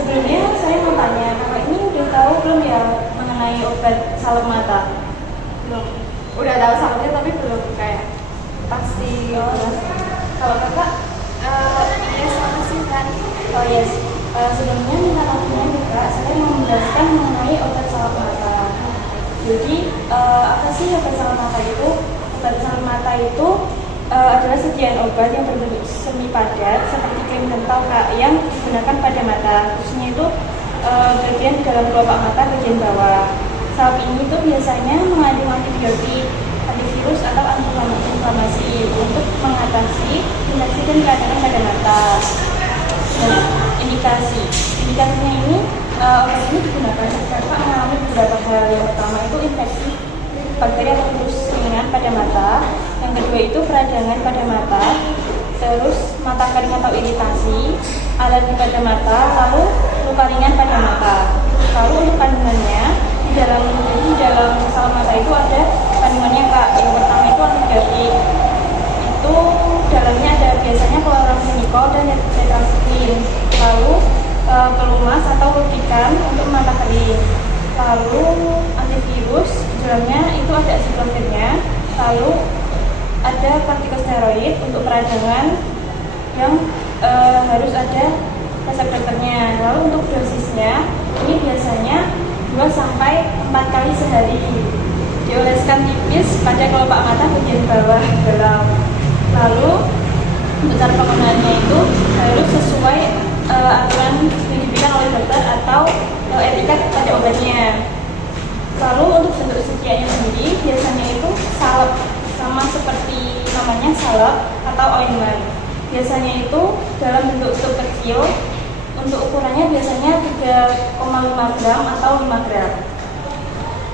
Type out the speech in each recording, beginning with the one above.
Sebelumnya saya mau tanya, kakak ini udah tahu belum ya mengenai obat salep mata? Belum. Udah tahu salahnya tapi belum kayak pasti. Oh, kalau kakak, Yes, apa sih kan? oh yes, sebelumnya minta maafnya juga, saya mau menjelaskan mengenai obat salep mata. Jadi, apa sih obat salep mata itu? Obat salep mata itu adalah sediaan obat yang berbentuk semi padat seperti krim dental Kak, yang digunakan pada mata, khususnya itu bagian di dalam kelopak mata bagian bawah. Salep ini tuh biasanya mengandung antibiotik, antivirus atau anti-inflamasi untuk mengatasi infeksi dan peradangan pada mata. Dan indikasinya ini, obat ini digunakan jika mengalami beberapa hal. Yang pertama itu infeksi bakteri atau virus ringan pada mata. Yang kedua itu peradangan pada mata, terus mata kering atau iritasi, alergi pada mata, lalu luka ringan pada mata. Lalu untuk kandungannya, di dalam salep mata itu ada kandungannya Kak. Yang pertama itu antibiotik. Itu dalamnya ada biasanya kloramfenikol dan tetrasiklim. Lalu pelumas atau lubrikan untuk mata kering. Lalu antivirus, dalamnya itu ada aziklopirnya. Lalu ada kortikosteroid untuk peradangan yang harus ada resep dokternya. Lalu untuk dosisnya, ini biasanya 2 sampai 4 kali sehari. Dioleskan tipis pada kelopak mata bagian bawah dalam. Lalu untuk cara penggunaannya itu harus sesuai aturan yang diberikan oleh dokter atau etiket pada obatnya. Lalu untuk bentuk sediaannya sendiri biasanya itu salep, sama seperti namanya salep atau ointment. Biasanya itu dalam bentuk tub kecil. Untuk ukurannya biasanya 3,5 gram atau 5 gram.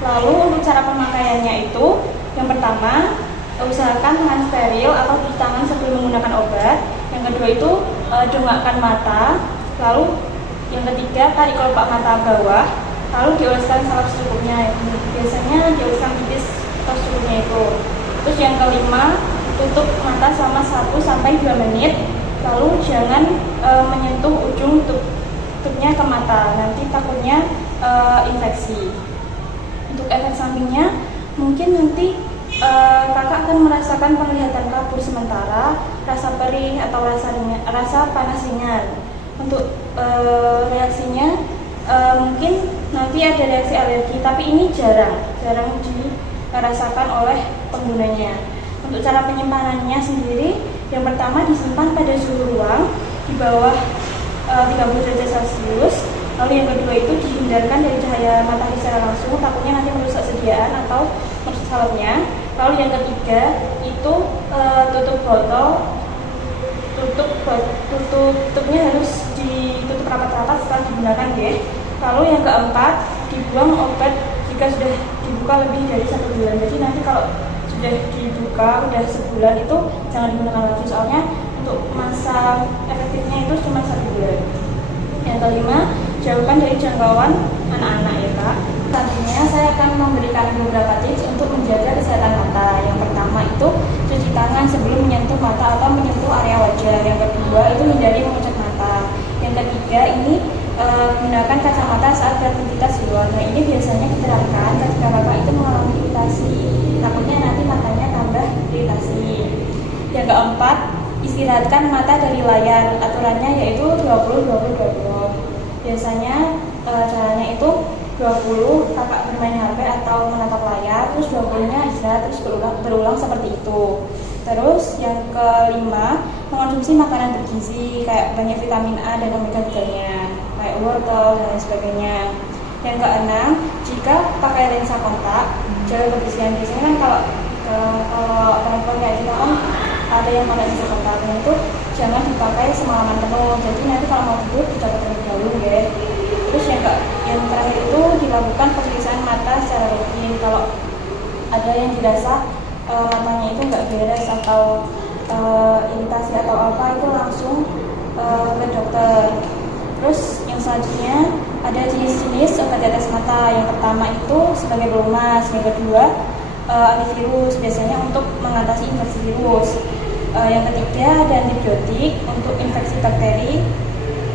Lalu untuk cara pemakaiannya itu, yang pertama, usahakan tangan steril atau cuci tangan sebelum menggunakan obat. Yang kedua itu dongakkan mata. Lalu yang ketiga, tarik kelopak mata bawah. Lalu dioleskan salep secukupnya. Biasanya dioleskan tipis atau secukupnya itu. Terus yang kelima, tutup mata selama 1 sampai 2 menit. Lalu jangan menyentuh ujung tubnya ke mata, nanti takutnya infeksi. Untuk efek sampingnya, mungkin nanti kakak akan merasakan penglihatan kabur sementara, rasa perih atau rasa panas ringan. Untuk reaksinya mungkin nanti ada reaksi alergi, tapi ini jarang dirasakan oleh penggunanya. Untuk cara penyimpanannya sendiri, yang pertama disimpan pada suhu ruang di bawah 30 derajat Celcius. Lalu yang kedua itu dihindarkan dari cahaya matahari secara langsung, takutnya nanti merusak sediaan atau merusak salepnya. Lalu yang ketiga itu tutupnya harus ditutup rapat-rapat setelah digunakan ya. Lalu yang keempat, dibuang obat jika sudah dibuka lebih dari 1 bulan. Jadi nanti kalau sudah dibuka udah sebulan itu jangan digunakan lagi, soalnya untuk masa efektifnya itu cuma 1 bulan. Yang kelima, jauhkan dari jangkauan anak-anak ya Kak. Selanjutnya saya akan memberikan beberapa tips untuk menjaga kesehatan mata. Yang pertama itu cuci tangan sebelum menyentuh mata atau menyentuh area wajah. Yang kedua itu hindari mengecat mata. Yang ketiga ini gunakan kacamata saat beraktivitas di luar. Nah ini biasanya diterapkan ketika bapak itu mengalami iritasi, takutnya nanti matanya tambah iritasi. Yang keempat, istirahatkan mata dari layar. Aturannya yaitu 20-20-20. Biasanya caranya itu 20 kakak bermain HP atau menatap layar, terus 20-nya istirahat, terus berulang seperti itu. Terus yang kelima, mengonsumsi makanan bergizi kayak banyak vitamin A dan omega 3-nya, kayak wortel dan lain sebagainya. Yang keenam, jika pakai lensa kontak, jaga kebersihan. Biasanya kan kalau perempuan kayak kita kan ada yang pakai lensa kontak, dan itu jangan dipakai semalaman penuh. Jadi nanti kalau mau tidur dicoba terlebih dahulu ya. Terus yang terakhir itu dilakukan pemeriksaan mata secara rutin. Kalau ada yang dirasa matanya itu nggak beres atau iritasi atau apa, itu langsung ke dokter. Terus yang selanjutnya ada jenis-jenis obat tetes mata. Yang pertama itu sebagai pelumas, yang kedua antivirus, biasanya untuk mengatasi infeksi virus. Yang ketiga ada antibiotik untuk infeksi bakteri.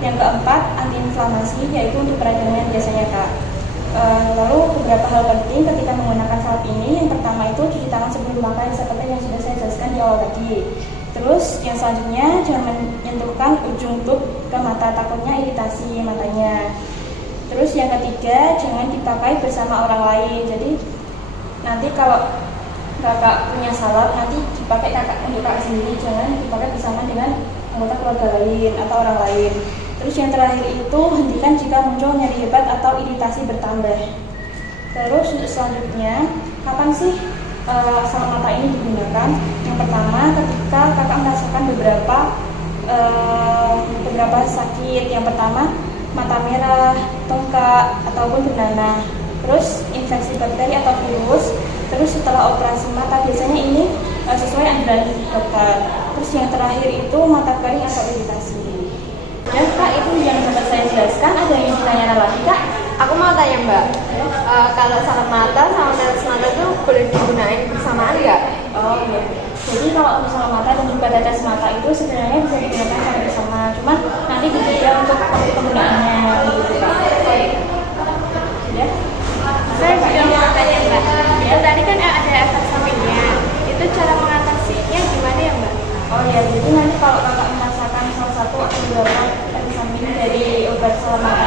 Yang keempat, antiinflamasi, yaitu untuk peradangan biasanya Kak. Lalu beberapa hal penting ketika menggunakan salep ini. Yang pertama itu cuci tangan sebelum makan, seperti yang sudah saya jelaskan di awal tadi. Terus yang selanjutnya, jangan menyentuhkan ujung tub ke mata, takutnya iritasi matanya. Terus yang ketiga, jangan dipakai bersama orang lain. Jadi nanti kalau kakak punya salep, nanti dipakai untuk kakak sendiri, jangan dipakai bersama dengan anggota keluarga lain atau orang lain. Terus yang terakhir itu, hentikan jika muncul nyeri hebat atau iritasi bertambah. Terus untuk selanjutnya, kapan sih salep mata ini digunakan? Yang pertama, ketika kakak merasakan beberapa sakit. Yang pertama, mata merah, bengkak, ataupun bernanah. Terus infeksi bakteri atau virus. Terus setelah operasi mata, biasanya ini sesuai anjuran dokter. Terus yang terakhir itu mata kering atau iritasi. Dan Kak, itu yang dapat saya jelaskan. Ada yang ditanyakan lagi Kak? Aku mau tanya Mbak, kalau salep mata sama tetes mata itu boleh digunakan bersamaan nggak? Oh iya. Jadi kalau misalnya mata dan juga tetes mata itu sebenarnya bisa digunakan secara bersama. Cuman nanti berbeda untuk waktu penggunaannya gitu Kak. Ya. Saya juga mau tanya Mbak, itu tadi kan ada efek sampingnya, itu cara mengatasinya gimana ya Mbak? Oh ya, jadi nanti kalau kakak merasakan salah satu atau beberapa efek samping dari obat salep mata